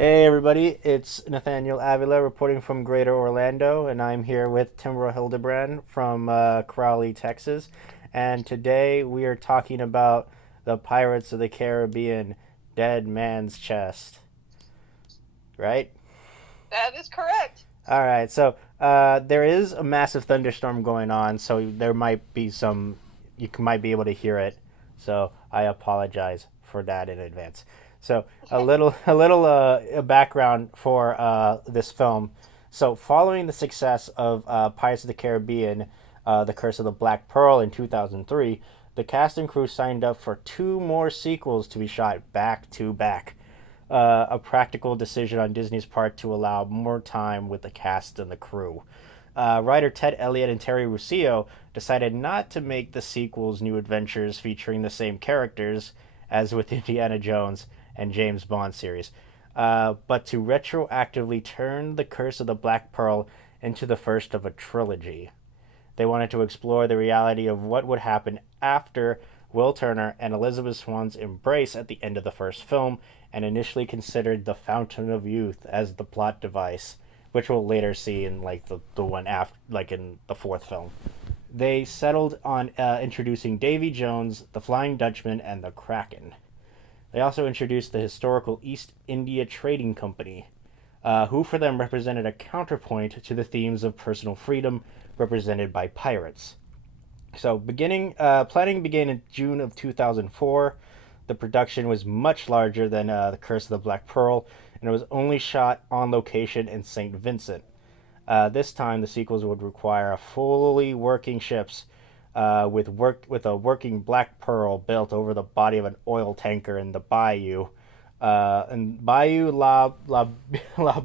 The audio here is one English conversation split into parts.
Hey everybody, it's Nathaniel Avila reporting from Greater Orlando, and I'm here with Timbrel Hildebrand from Crowley, Texas. And today we are talking about the Pirates of the Caribbean Dead Man's Chest, right? That is correct. All right, so there is a massive thunderstorm going on, so there might be might be able to hear it. So I apologize for that in advance. So a background for this film. So following the success of Pirates of the Caribbean, The Curse of the Black Pearl in 2003, the cast and crew signed up for two more sequels to be shot back to back, a practical decision on Disney's part to allow more time with the cast and the crew. Writer Ted Elliott and Terry Rossio decided not to make the sequels new adventures featuring the same characters as with Indiana Jones and James Bond series, but to retroactively turn The Curse of the Black Pearl into the first of a trilogy. They wanted to explore the reality of what would happen after Will Turner and Elizabeth Swann's embrace at the end of the first film, and initially considered the Fountain of Youth as the plot device, which we'll later see in the one after, like in the fourth film. They settled on introducing Davy Jones, the Flying Dutchman, and the Kraken. They also introduced the historical East India Trading Company, who for them represented a counterpoint to the themes of personal freedom represented by pirates. So, planning began in June of 2004. The production was much larger than The Curse of the Black Pearl, and it was only shot on location in St. Vincent. This time, the sequels would require fully working ships with a working Black Pearl built over the body of an oil tanker in the bayou. And Bayou La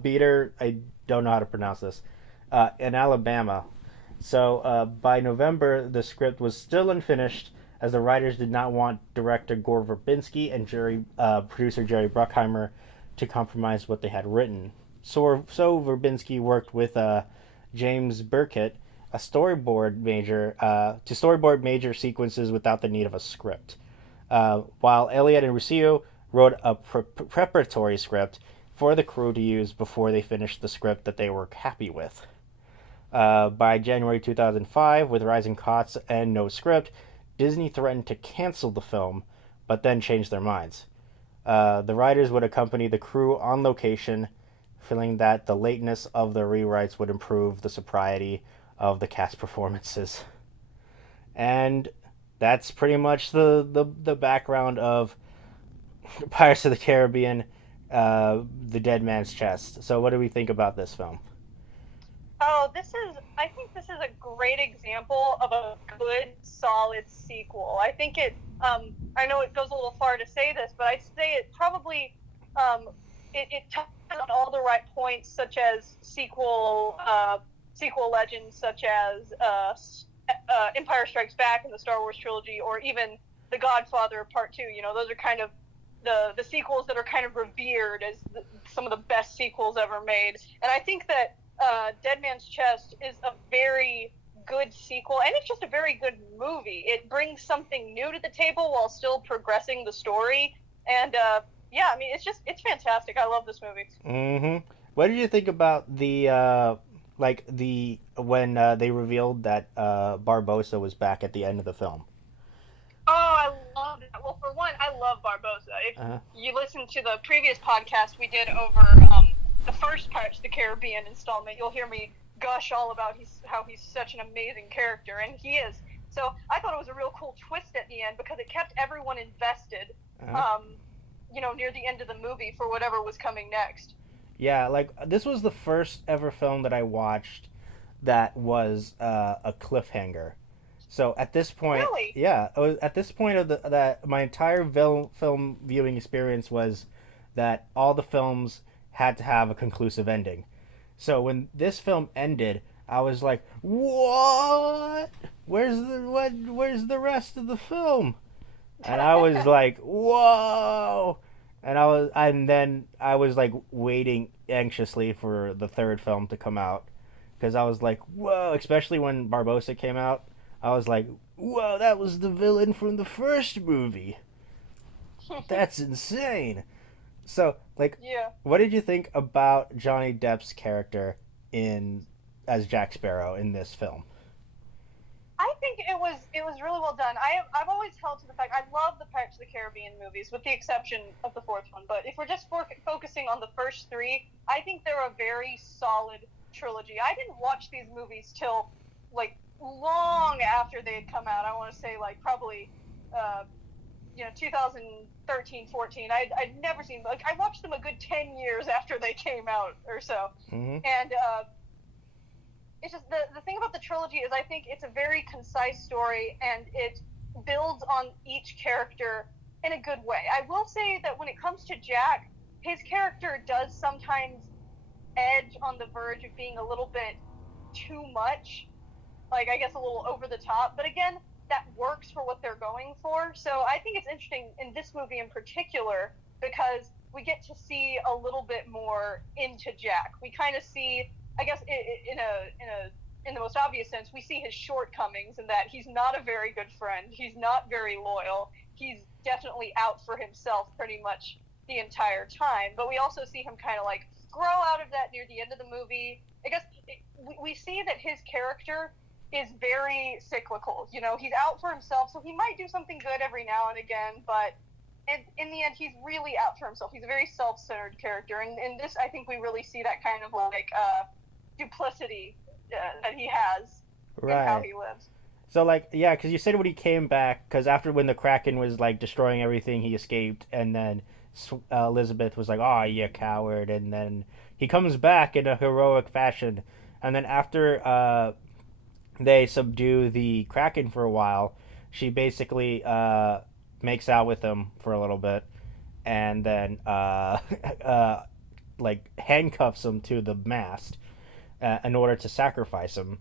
Beater, I don't know how to pronounce this, in Alabama. So by November, the script was still unfinished, as the writers did not want director Gore Verbinski and producer Jerry Bruckheimer to compromise what they had written. So Verbinski worked with James Burkett, a to storyboard major sequences without the need of a script. While Elliott and Rossio wrote a preparatory script for the crew to use before they finished the script that they were happy with. By January 2005, with rising costs and no script, Disney threatened to cancel the film, but then changed their minds. The writers would accompany the crew on location, feeling that the lateness of the rewrites would improve the sobriety of the cast performances. And that's pretty much the background of Pirates of the Caribbean, The Dead Man's Chest. So, what do we think about this film? I think this is a great example of a good, solid sequel. I know it goes a little far to say this, but I'd say it probably, it touches on all the right points, such as sequel legends, such as Empire Strikes Back in the Star Wars trilogy, or even The Godfather Part Two. You know, those are kind of the sequels that are kind of revered as some of the best sequels ever made. And I think that Dead Man's Chest is a very good sequel, and it's just a very good movie. It brings something new to the table while still progressing the story. And yeah, I mean, it's fantastic. I love this movie. Mm-hmm. What did you think about the when they revealed that Barbosa was back at the end of the film? Oh, I love that. Well, for one, I love Barbosa. If Uh, you listen to the previous podcast we did over the first Pirates of the Caribbean installment, you'll hear me gush all about how he's such an amazing character, and he is. So I thought it was a real cool twist at the end because it kept everyone invested, uh, um, near the end of the movie for whatever was coming next. yeah, like this was the first ever film that I watched that was a cliffhanger. So at this point, Really? yeah, at this point of the that my entire film viewing experience was that all the films had to have a conclusive ending. So when this film ended, I was like, "What? Where's the rest of the film?" And I was like, "Whoa!" And then I was like waiting anxiously for the third film to come out because I was like, "Whoa!" Especially when Barbosa came out, I was like, "Whoa, that was the villain from the first movie. That's insane." So, like, Yeah. what did you think about Johnny Depp's character in as Jack Sparrow in this film? I think it was really well done. I've always held to the fact I love the Pirates of the Caribbean movies, with the exception of the fourth one. But if we're just focusing on the first three, I think they're a very solid trilogy. I didn't watch these movies till like long after they had come out. I want to say like probably uh, 2013, 14. I'd never seen, like, I watched them a good 10 years after they came out or so. Mm-hmm. And it's just the thing about the trilogy is I think it's a very concise story and it builds on each character in a good way. I will say that when it comes to Jack, his character does sometimes edge on the verge of being a little bit too much, like I guess a little over the top. But again, that works for what they're going for. So I think it's interesting in this movie in particular because we get to see a little bit more into Jack. We kind of see, I guess, in the most obvious sense, we see his shortcomings in that he's not a very good friend. He's not very loyal. He's definitely out for himself pretty much the entire time. But we also see him kind of like grow out of that near the end of the movie. I guess we see that his character is very cyclical. He's out for himself, so he might do something good every now and again, but in the end, he's really out for himself. He's a very self-centered character, and in this, I think we really see that kind of like duplicity that he has in how Right. he lives. So, like, yeah, because you said when he came back, because after when the Kraken was like destroying everything, he escaped, and then Elizabeth was like, "Oh, you coward!" And then he comes back in a heroic fashion, and then after they subdue the Kraken for a while, she basically makes out with him for a little bit, and then uh, like handcuffs him to the mast in order to sacrifice him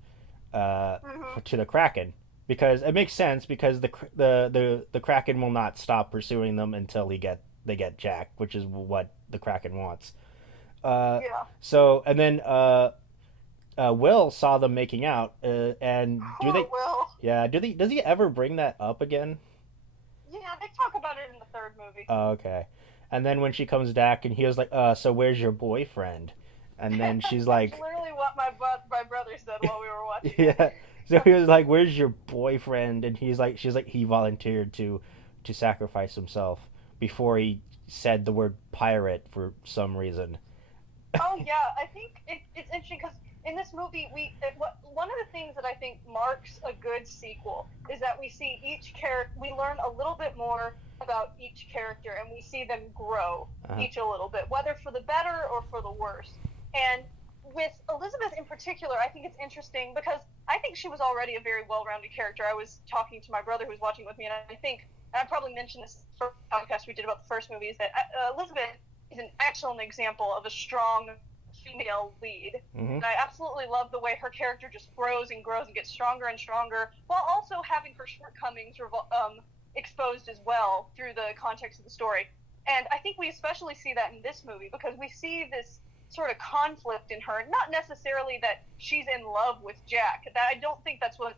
Mm-hmm. to the Kraken. Because it makes sense because the Kraken will not stop pursuing them until they get Jack, which is what the Kraken wants. Uh, Yeah. so and then Will saw them making out, and do Poor they? Will. Yeah, do they? Does he ever bring that up again? Yeah, they talk about it in the third movie. Oh, okay. And then when she comes back, and he was like, "So where's your boyfriend?" And then she's That's like, literally what my brother said while we were watching it. "Yeah." So he was like, "Where's your boyfriend?" And she's like, he volunteered to sacrifice himself before he said the word pirate for some reason. Oh yeah, I think it's interesting because in this movie, one of the things that I think marks a good sequel is that we see each character, we learn a little bit more about each character, and we see them grow Uh-huh. each a little bit, whether for the better or for the worse. And with Elizabeth in particular, I think it's interesting because I think she was already a very well-rounded character. I was talking to my brother who was watching with me, and I think, and I probably mentioned this first podcast we did about the first movie, is that Elizabeth is an excellent example of a strong female lead. Mm-hmm. And I absolutely love the way her character just grows and grows and gets stronger and stronger, while also having her shortcomings exposed as well through the context of the story. And I think we especially see that in this movie because we see this sort of conflict in her. Not necessarily that she's in love with Jack. That I don't think that's what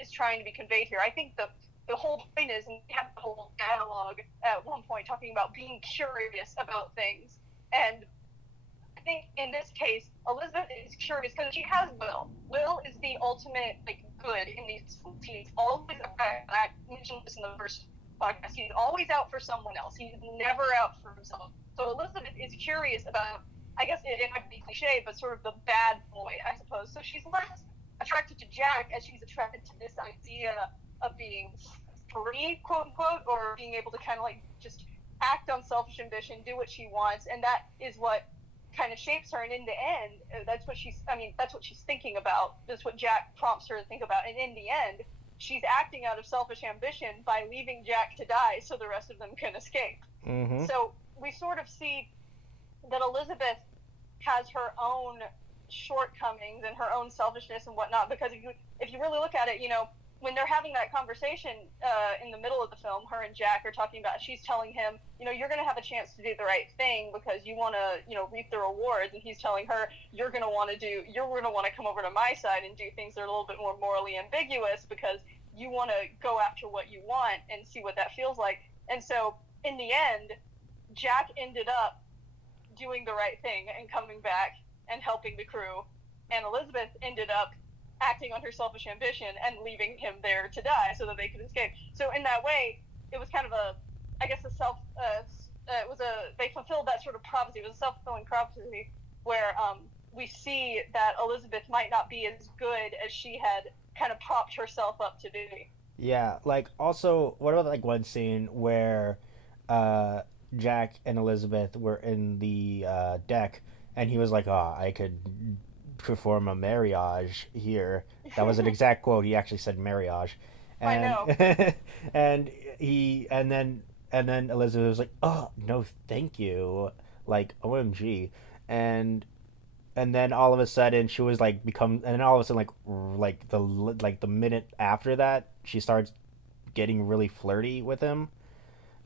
is trying to be conveyed here. I think the whole point is, and we have the whole dialogue at one point talking about being curious about things. And I think in this case, Elizabeth is curious because she has Will. Will is the ultimate like good in these. He's always. I mentioned this in the first podcast. He's always out for someone else. He's never out for himself. So Elizabeth is curious about. I guess it might be cliche, but sort of the bad boy, I suppose. So she's less attracted to Jack as she's attracted to this idea of being free, quote unquote, or being able to kind of like just act on selfish ambition, do what she wants, and that is what kind of shapes her. And in the end, that's what she's thinking about. That's what Jack prompts her to think about. And in the end, she's acting out of selfish ambition by leaving Jack to die so the rest of them can escape. Mm-hmm. So we sort of see that Elizabeth has her own shortcomings and her own selfishness and whatnot. Because if you really look at it, when they're having that conversation in the middle of the film, her and Jack are talking about, she's telling him, you're going to have a chance to do the right thing because you want to, reap the rewards. And he's telling her, you're going to want to come over to my side and do things that are a little bit more morally ambiguous because you want to go after what you want and see what that feels like. And so in the end, Jack ended up doing the right thing and coming back and helping the crew, and Elizabeth ended up acting on her selfish ambition and leaving him there to die so that they could escape. So in that way, it was kind of a, I guess, a self. It was a they fulfilled that sort of prophecy. It was a self-fulfilling prophecy where we see that Elizabeth might not be as good as she had kind of propped herself up to be. Yeah, like also, what about like one scene where uh, Jack and Elizabeth were in the deck, and he was like, "Oh, I could perform a marriage here." That was an exact quote. He actually said marriage, I and know. and he and then Elizabeth was like, "Oh no, thank you," like OMG, and and then all of a sudden she was like become and then all of a sudden like the minute after that she starts getting really flirty with him,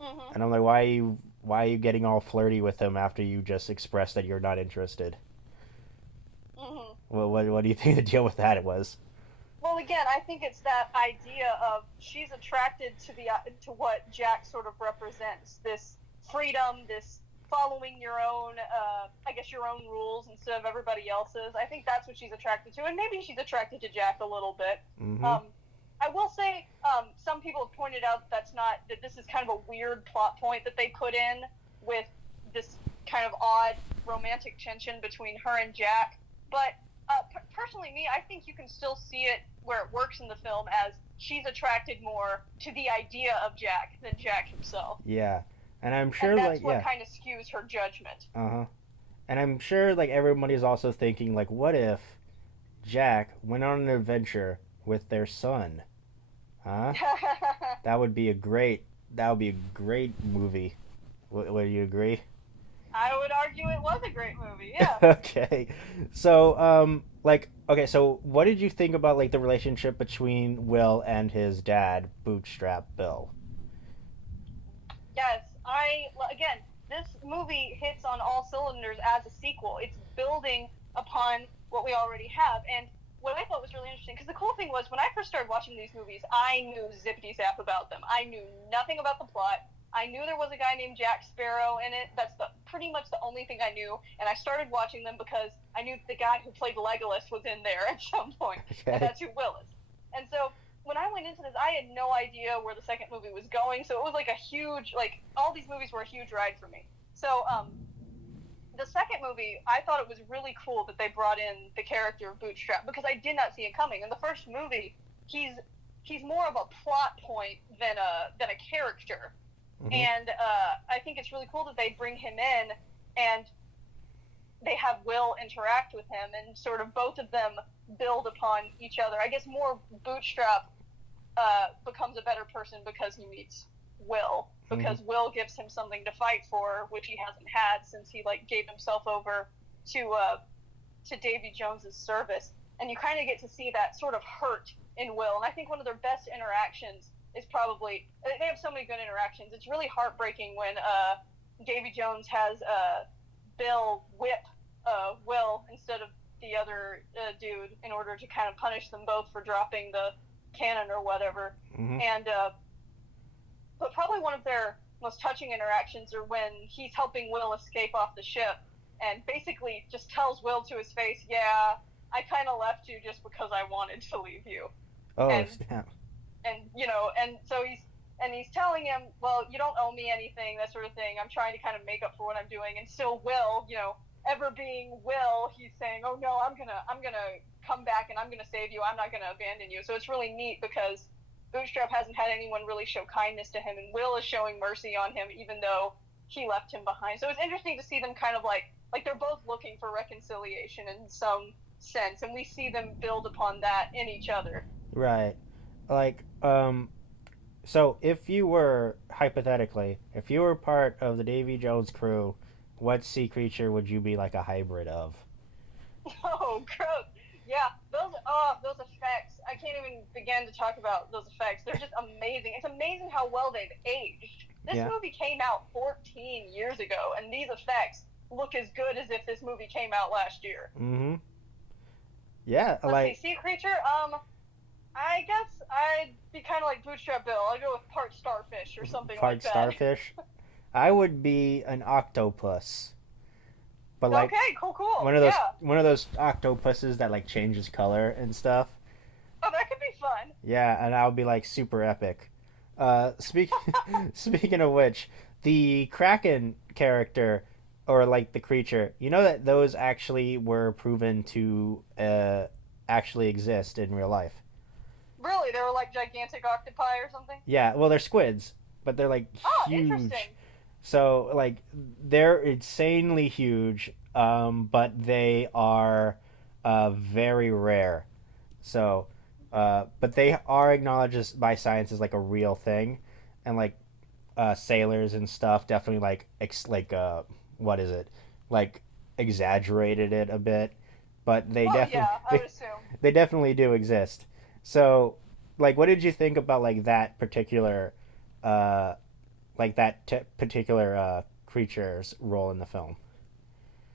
Hmm. and I'm like, why are you getting all flirty with him after you just expressed that you're not interested? Hmm. What do you think the deal with that it was? Well, again, I think it's that idea of she's attracted to the to what Jack sort of represents, this freedom, this following your own, I guess, your own rules instead of everybody else's. I think that's what she's attracted to, and maybe she's attracted to Jack a little bit. Mm-hmm. Um, I will say, some people have pointed out that this is kind of a weird plot point that they put in with this kind of odd romantic tension between her and Jack, but personally, me, I think you can still see it where it works in the film as she's attracted more to the idea of Jack than Jack himself, Yeah, and I'm and sure that's like what yeah, kind of skews her judgment. uh-huh, and I'm sure like everybody's also thinking like, what if Jack went on an adventure with their son? Huh? That would be a great that would be a great movie. Would you agree? I would argue it was a great movie. Yeah. Okay. So, like, okay, so what did you think about like the relationship between Will and his dad, Bootstrap Bill? Yes, I again, this movie hits on all cylinders as a sequel. It's building upon what we already have, and what I thought was really interesting because the cool thing was when I first started watching these movies, I knew zippity zap about them. I knew nothing about the plot. I knew there was a guy named Jack Sparrow in it. That's pretty much the only thing I knew, and I started watching them because I knew the guy who played Legolas was in there at some point, and Okay. that's who Will is. And so when I went into this, I had no idea where the second movie was going. So it was like a huge, like all these movies were a huge ride for me. So the second movie, I thought it was really cool that they brought in the character of Bootstrap because I did not see it coming. In the first movie, he's he's more of a plot point than a character, Mm-hmm. and I think it's really cool that they bring him in and they have Will interact with him and sort of both of them build upon each other. I guess more Bootstrap becomes a better person because he meets Will, Mm-hmm. because Will gives him something to fight for, which he hasn't had since he like gave himself over to Davy Jones's service, and you kind of get to see that sort of hurt in Will. And I think one of their best interactions is probably they have so many good interactions. It's really heartbreaking when Davy Jones has Bill whip Will instead of the other dude in order to kind of punish them both for dropping the cannon or whatever. Mm-hmm. And but probably one of their most touching interactions are when he's helping Will escape off the ship and basically just tells Will to his face, "Yeah, I kind of left you just because I wanted to leave you." Oh, And snap. and so he's telling him, "Well, you don't owe me anything, that sort of thing. I'm trying to kind of make up for what I'm doing." And still Will, ever being Will, he's saying, "Oh no, I'm gonna come back and I'm gonna save you. I'm not gonna abandon you." So it's really neat because Bootstrap hasn't had anyone really show kindness to him, and Will is showing mercy on him even though he left him behind. So it's interesting to see them kind of like they're both looking for reconciliation in some sense, and we see them build upon that in each other. Right. Like, so if you were hypothetically, if you were part of the Davy Jones crew, what sea creature would you be like a hybrid of? Oh, gross. Yeah, those effects. I can't even begin to talk about those effects. They're just amazing. It's amazing how well they've aged. This Yeah. movie came out 14 years ago, and these effects look as good as if this movie came out last year. Mm-hmm. Yeah. Let's see, Like sea creature. I guess I'd be kind of like Bootstrap Bill. I'd go with part starfish or something part like that. starfish. I would be an octopus. but like Okay, cool, cool. Yeah. one of those octopuses that like changes color and stuff. Oh, that could be fun. Yeah, and I would be like super epic. Speaking of which, the Kraken character or like the creature, you know that those actually were proven to actually exist in real life. Really, they were like gigantic octopi or something. Yeah, well they're squids, but they're like Oh, huge. interesting. So like they're insanely huge, but they are very rare. So, but they are acknowledged by science as like a real thing, and like sailors and stuff definitely like what is it, like exaggerated it a bit, but Well, yeah, I would assume. they definitely do exist. So, like, what did you think about like that particular, uh, particular creature's role in the film?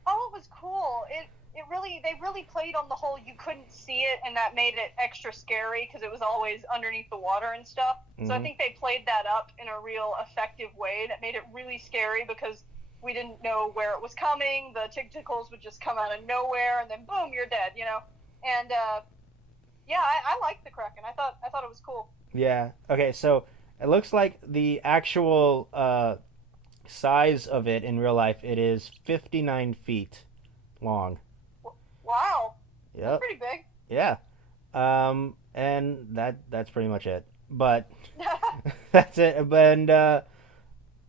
Oh, it was cool. It really they really played on the whole you couldn't see it, and that made it extra scary because it was always underneath the water and stuff. So I Mm-hmm. think they played that up in a real effective way that made it really scary because we didn't know where it was coming. The tentacles would just come out of nowhere, and then boom, you're dead. And yeah, I liked the Kraken. I thought it was cool. Yeah. Okay. So it looks like the actual size of it in real life, it is 59 feet long. Wow, that's Yep. pretty big. Yeah. And that's pretty much it. But that's it. And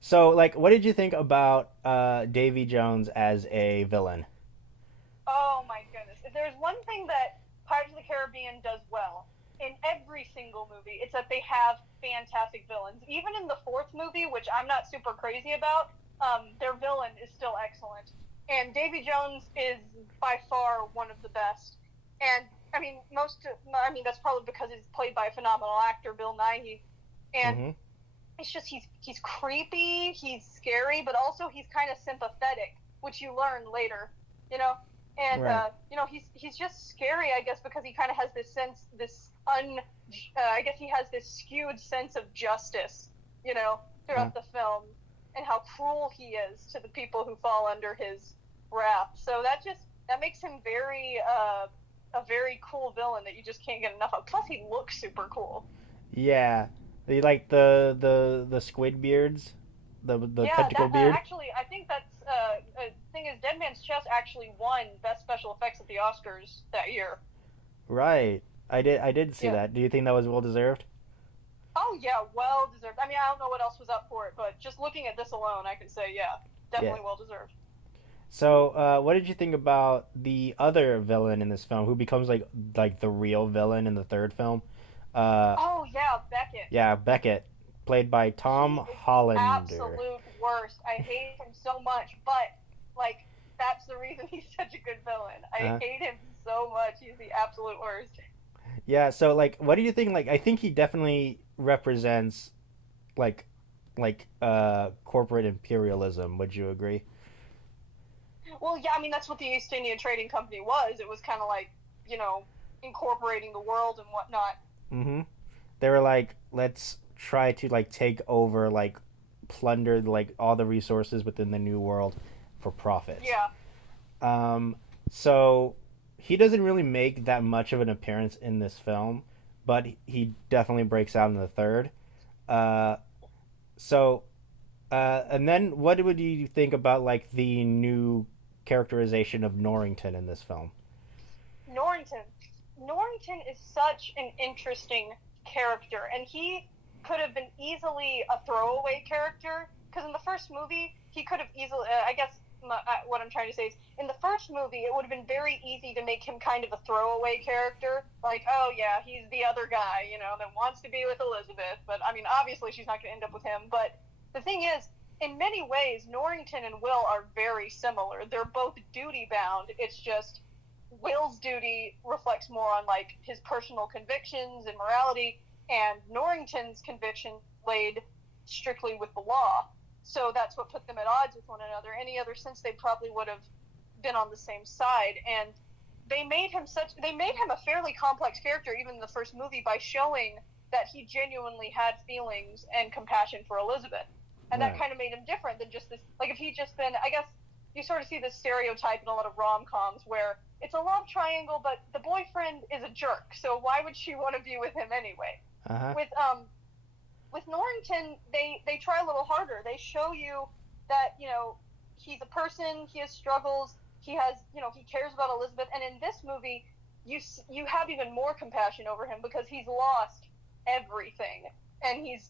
so, like, what did you think about Davy Jones as a villain? Oh my goodness. If there's one thing that Pirates of the Caribbean does well in every single movie, it's that they have fantastic villains. Even in the fourth movie, which I'm not super crazy about, their villain is still excellent. And Davy Jones is by far one of the best. And I mean, that's probably because he's played by a phenomenal actor, Bill Nighy. And Mm-hmm. it's just he's creepy, he's scary, but also he's kind of sympathetic, which you learn later, you know. And Right. he's just scary, I guess, because he kind of has this sense, I guess he has this skewed sense of justice, Uh, throughout the film, and how cruel he is to the people who fall under his wrath. So that makes him a very cool villain that you just can't get enough of. Plus, he looks super cool. yeah. You like the squid beards, the Yeah, tentacle that beard. actually, I think that's thing is, Dead Man's Chest actually won Best Special Effects at the Oscars that year. Right. I did see Yeah. that. Do you think that was well deserved? Oh yeah, well deserved. I mean, I don't know what else was up for it, but just looking at this alone, I can say yeah, Yeah. definitely well deserved. So, what did you think about the other villain in this film, who becomes like the real villain in the third film? Uh, Oh yeah, Beckett. yeah, Beckett, played by Tom He is the Hollander. absolute worst. I hate him so much, but like that's the reason he's such a good villain. I Uh, hate him so much. He's the absolute worst. yeah. So, like, what do you think? Like, I think he definitely represents like corporate imperialism. Would you agree? Well, yeah, I mean that's what the East India Trading Company was. It was kind of like you know incorporating the world and whatnot. Mm-hmm. They were like, let's try to like take over, like plunder like all the resources within the new world for profit. Yeah. Um, so he doesn't really make that much of an appearance in this film, but he definitely breaks out in the third. Uh, so, and then what would you think about like the new characterization of Norrington in this film? Norrington. Norrington is such an interesting character, and he could have been easily a throwaway character. Because in the first movie, he could have easily. I guess what I'm trying to say is, in the first movie, it would have been very easy to make him kind of a throwaway character. Like, oh yeah, he's the other guy, that wants to be with Elizabeth. But I mean, obviously, she's not going to end up with him. But the thing is, in many ways, Norrington and Will are very similar. They're both duty bound. It's just Will's duty reflects more on like his personal convictions and morality, and Norrington's conviction laid strictly with the law. So that's what put them at odds with one another. Any other sense, they probably would have been on the same side. And they made him a fairly complex character even in the first movie by showing that he genuinely had feelings and compassion for Elizabeth. And that Right. kind of made him different than just this. Like if he'd just been, I guess you sort of see this stereotype in a lot of rom-coms where it's a love triangle, but the boyfriend is a jerk, so why would she want to be with him anyway? Uh huh. With with Norrington, they try a little harder. They show you that he's a person, he has struggles, he has he cares about Elizabeth, and in this movie, you have even more compassion over him because he's lost everything, and he's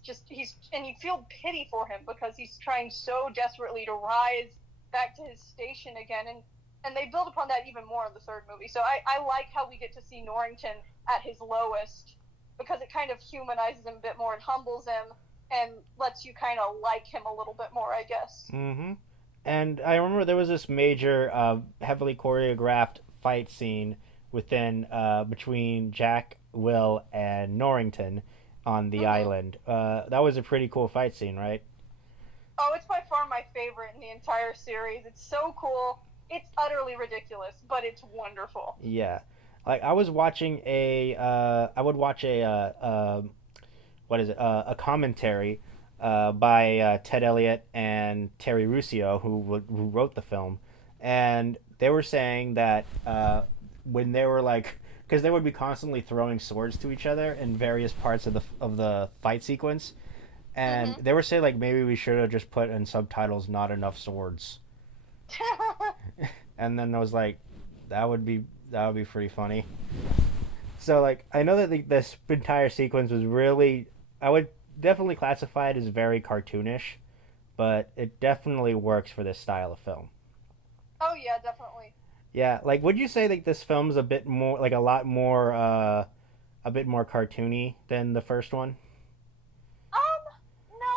and you feel pity for him because he's trying so desperately to rise back to his station again, and they build upon that even more in the third movie. So I like how we get to see Norrington at his lowest because it kind of humanizes him a bit more and humbles him and lets you kind of like him a little bit more, I guess. Mm-hmm. And I remember there was this major, heavily choreographed fight scene within between Jack, Will, and Norrington on the Mm-hmm. island. That was a pretty cool fight scene, right? Oh, it's by far my favorite in the entire series. It's so cool. It's utterly ridiculous, but it's wonderful. Yeah. Like I was watching I would watch what is it? A commentary by Ted Elliott and Terry Russio, who wrote the film, and they were saying that when they were like, because they would be constantly throwing swords to each other in various parts of the fight sequence, and Mm-hmm. they were saying like maybe we should have just put in subtitles "not enough swords," and then I was like, that would be pretty funny. So like I know that this entire sequence was really, I would definitely classify it as very cartoonish, but it definitely works for this style of film. Oh yeah, definitely. Yeah, like would you say like this film's a bit more like a bit more cartoony than the first one? Um, no,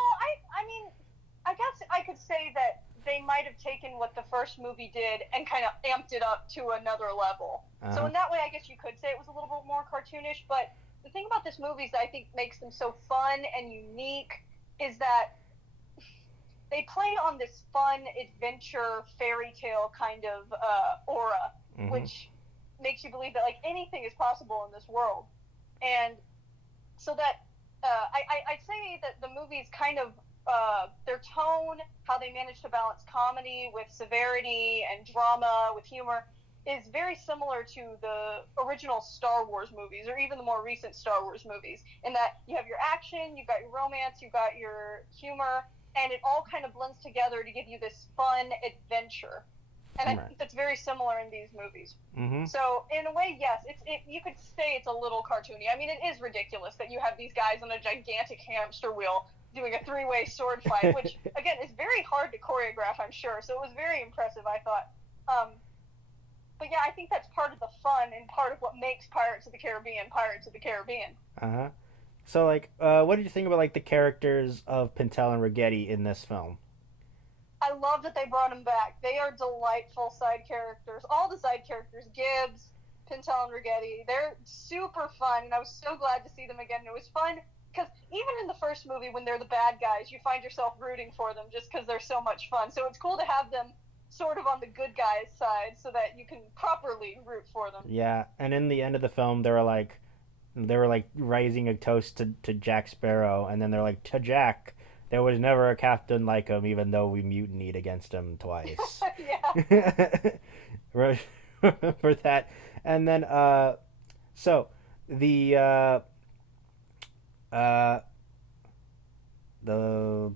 I mean, I guess I could say that they might have taken what the first movie did and kind of amped it up to another level. Uh So huh. in that way, I guess you could say it was a little bit more cartoonish. But the thing about this movie that I think makes them so fun and unique is that they play on this fun adventure fairy tale kind of aura, Mhm. which makes you believe that like anything is possible in this world. And so that I'd say that the movies kind of their tone, how they manage to balance comedy with severity and drama with humor, is very similar to the original Star Wars movies or even the more recent Star Wars movies. In that you have your action, you've got your romance, you've got your humor, and it all kind of blends together to give you this fun adventure. And I Right. think that's very similar in these movies. Mhm. So in a way, yes, you could say it's a little cartoony. I mean, it is ridiculous that you have these guys on a gigantic hamster wheel doing a three-way sword fight, which again is very hard to choreograph, I'm sure. So it was very impressive, I thought. But yeah, I think that's part of the fun and part of what makes Pirates of the Caribbean Pirates of the Caribbean. Uh huh. So like, what did you think about like the characters of Pintel and Ragetti in this film? I love that they brought them back. They are delightful side characters. All the side characters, Gibbs, Pintel, and Rigetti, they're super fun, and I was so glad to see them again. And it was fun because even in the first movie, when they're the bad guys, you find yourself rooting for them just because they're so much fun. So it's cool to have them sort of on the good guys' side so that you can properly root for them. Yeah, and in the end of the film, they were like raising a toast to Jack Sparrow, and then they're like to Jack. There was never a captain like him, even though we mutinied against him twice. Yeah. for for that, and then so the uh, the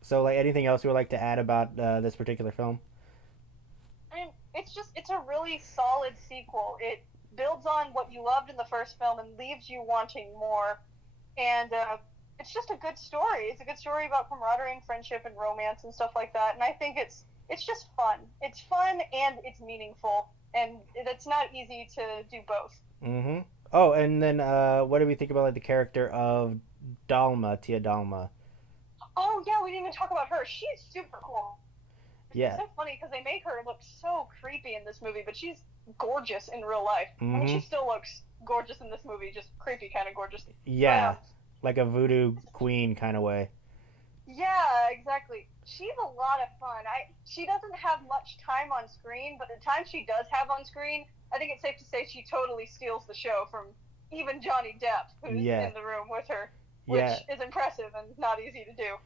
so like anything else you would like to add about this particular film? I mean, it's a really solid sequel. It builds on what you loved in the first film and leaves you wanting more. And it's just a good story. It's a good story about camaraderie and friendship and romance and stuff like that. And I think it's just fun. It's fun and it's meaningful, and it's not easy to do both. Mm-hmm. Oh, and then what do we think about like the character of Dalma, Tia Dalma? Oh yeah, we didn't even talk about her. She's super cool. It's Yeah. so funny because they make her look so creepy in this movie, but she's gorgeous in real life. I mean, Mm-hmm. she still looks gorgeous in this movie, just creepy kind of gorgeous. But Yeah, like a voodoo queen kind of way. yeah, exactly. She's a lot of fun. She doesn't have much time on screen, but the time she does have on screen, I think it's safe to say she totally steals the show from even Johnny Depp, who's Yeah, in the room with her, yeah. which is impressive and not easy to do.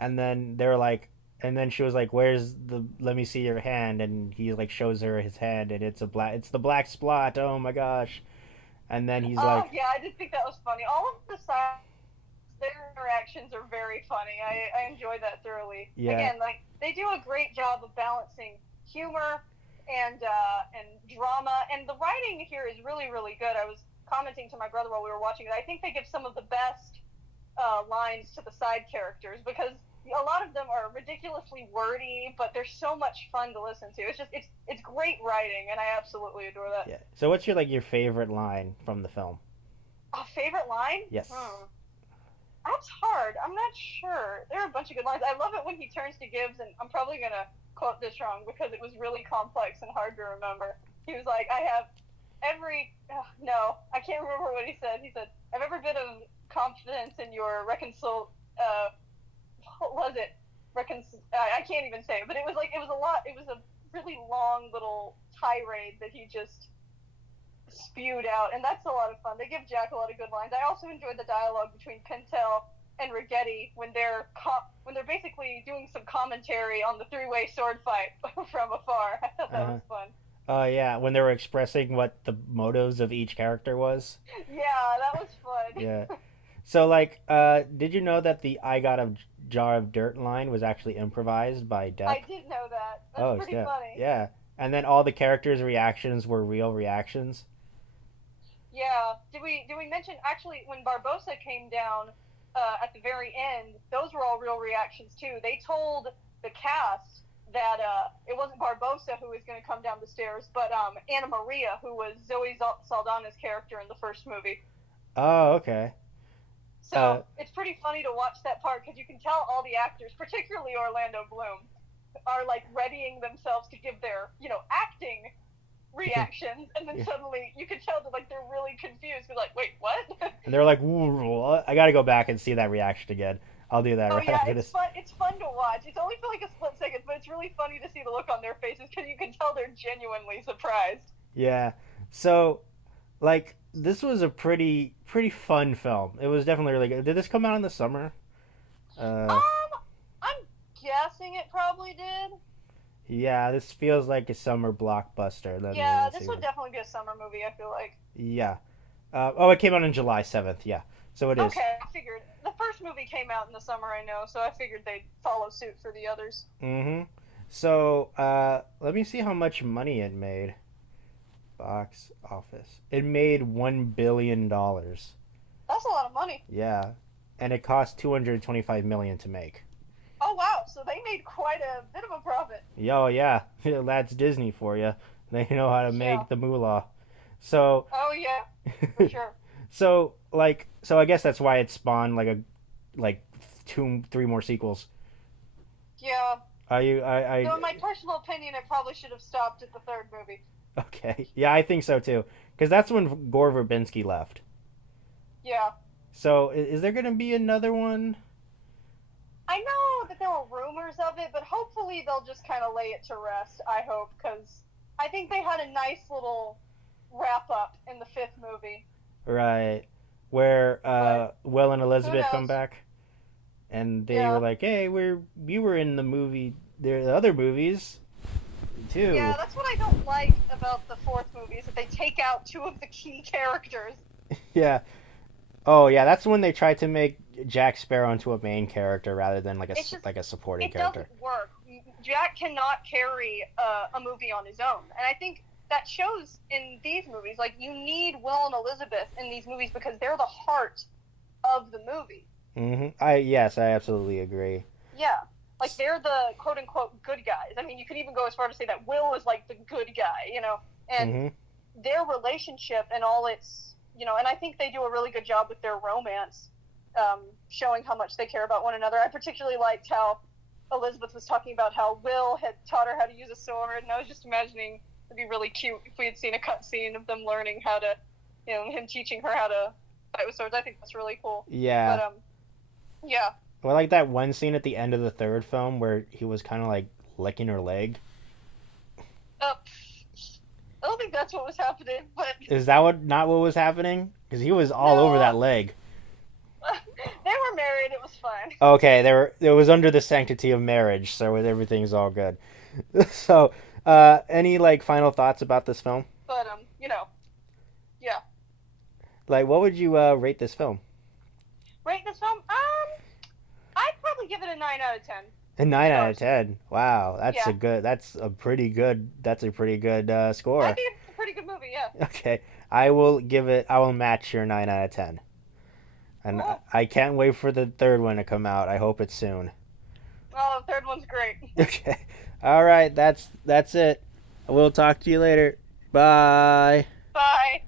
And then they're like, And then she was like, "Where's the? Let me see your hand." And he like shows her his hand, and it's the black spot. Oh my gosh! And then he's Oh like, yeah, I did think that was funny. All of the sides, their interactions are very funny. I enjoy that thoroughly. "Yeah, Again, like they do a great job of balancing humor and drama, and the writing here is really really good. I was commenting to my brother while we were watching it. I think they give some of the best lines to the side characters because a lot of them are ridiculously wordy, but they're so much fun to listen to. It's great writing, and I absolutely adore that. yeah." So what's your favorite line from the film? A favorite line? Yes. That's hard. I'm not sure. There are a bunch of good lines. I love it when he turns to Gibbs, and I'm probably gonna quote this wrong because it was really complex and hard to remember. He was like, "I have every no, I can't remember what he said. He said, "I have every bit of confidence in your reconcil. What was it? I can't even say it, but it was like it was a lot. It was a really long little tirade that he just spewed out, and that's a lot of fun. They give Jack a lot of good lines. I also enjoyed the dialogue between Pintel and Rigetti when they're basically doing some commentary on the three-way sword fight from afar. I thought that Uh-huh. was fun. Oh yeah, when they were expressing what the motives of each character was. Yeah, that was Yeah. fun. So did you know that the "I got a jar of dirt" line was actually improvised by Depp? I did know that. That's Oh, pretty yeah, funny. yeah. And then all the characters' reactions were real reactions. Yeah. Did we mention actually when Barbosa came down at the very end? Those were all real reactions too. They told the cast that it wasn't Barbosa who was going to come down the stairs, but Anna Maria, who was Zoe Saldana's character in the first movie. Oh, okay. Uh, So it's pretty funny to watch that part because you can tell all the actors, particularly Orlando Bloom, are like readying themselves to give their acting reactions, and then suddenly you can tell that like they're really confused. They're like, wait, what? and they're like, "Ooh, I got to go back and see that reaction again. I'll do that Oh right yeah, after it's this." fun. It's fun to watch. It's only for like a split second, but it's really funny to see the look on their faces because you can tell they're genuinely surprised. Yeah. So, this was a pretty fun film. It was definitely really good. Did this come out in the summer? Uh, I'm guessing it probably did. yeah, this feels like a summer blockbuster. Yeah, Let's see this would what. definitely be a summer movie. I feel like. Yeah. Oh, it came out on July 7th. Yeah. So it is. Okay, I figured the first movie came out in the summer. I know, so I figured they'd follow suit for the others. Mm-hmm. So, let me see how much money it made. Box office. It made $1 billion. That's a lot of money. Yeah, and it cost 225 million to make. Oh wow, so they made quite a bit of a profit. Yo, yeah, that's Disney for you. They know how to Yeah. make the moolah. So, Oh yeah, for sure. so I guess that's why it spawned like two, three more sequels. Yeah. Are you? So in my personal opinion, it probably should have stopped at the third movie. Okay. Yeah, I think so too. Because that's when Gore Verbinski left. Yeah. So, is there gonna be another one? I know that there were rumors of it, but hopefully they'll just kind of lay it to rest. I hope because I think they had a nice little wrap up in the fifth movie. Right. Where But Will and who Elizabeth come knows? back, and they were Yeah. like, "Hey, we were in the movie, the other movies too." Yeah, that's what I don't like about the fourth movie is that they take out two of the key characters. Yeah. Oh yeah, that's when they tried to make Jack Sparrow into a main character rather than It's just like a supporting it character. doesn't work. Jack cannot carry a movie on his own, and I think that shows in these movies. Like you need Will and Elizabeth in these movies because they're the heart of the movie. I absolutely agree. Yeah, like they're the quote unquote good guys. I mean, you could even go as far to say that Will is like the good guy, and hmm their relationship and all its, and I think they do a really good job with their romance, showing how much they care about one another. I particularly liked how Elizabeth was talking about how Will had taught her how to use a sword, and I was just imagining it'd be really cute if we had seen a cutscene of them learning how to, him teaching her how to fight with swords. I think that's really cool. Yeah. But yeah. Well, like that one scene at the end of the third film where he was kind of like licking her leg. Uh, I don't think that's what was happening, but Is that not what was happening? Because he was all over no, that leg. they were married. It was fine. Okay, it was under the sanctity of marriage, so everything's all good. So, any like final thoughts about this film? But yeah. Like, what would you rate this film? Rate this film? I'd probably give it a 9 out of 10 A 9 out of stars. 10. Wow, Yeah, that's a pretty good I score. think it's a pretty good movie. Yeah. Okay, I will match your 9 out of 10, and Cool. I can't wait for the third one to come out. I hope it's soon. Oh, the third one's great. Okay, all right, that's it. We'll talk to you later. Bye. Bye.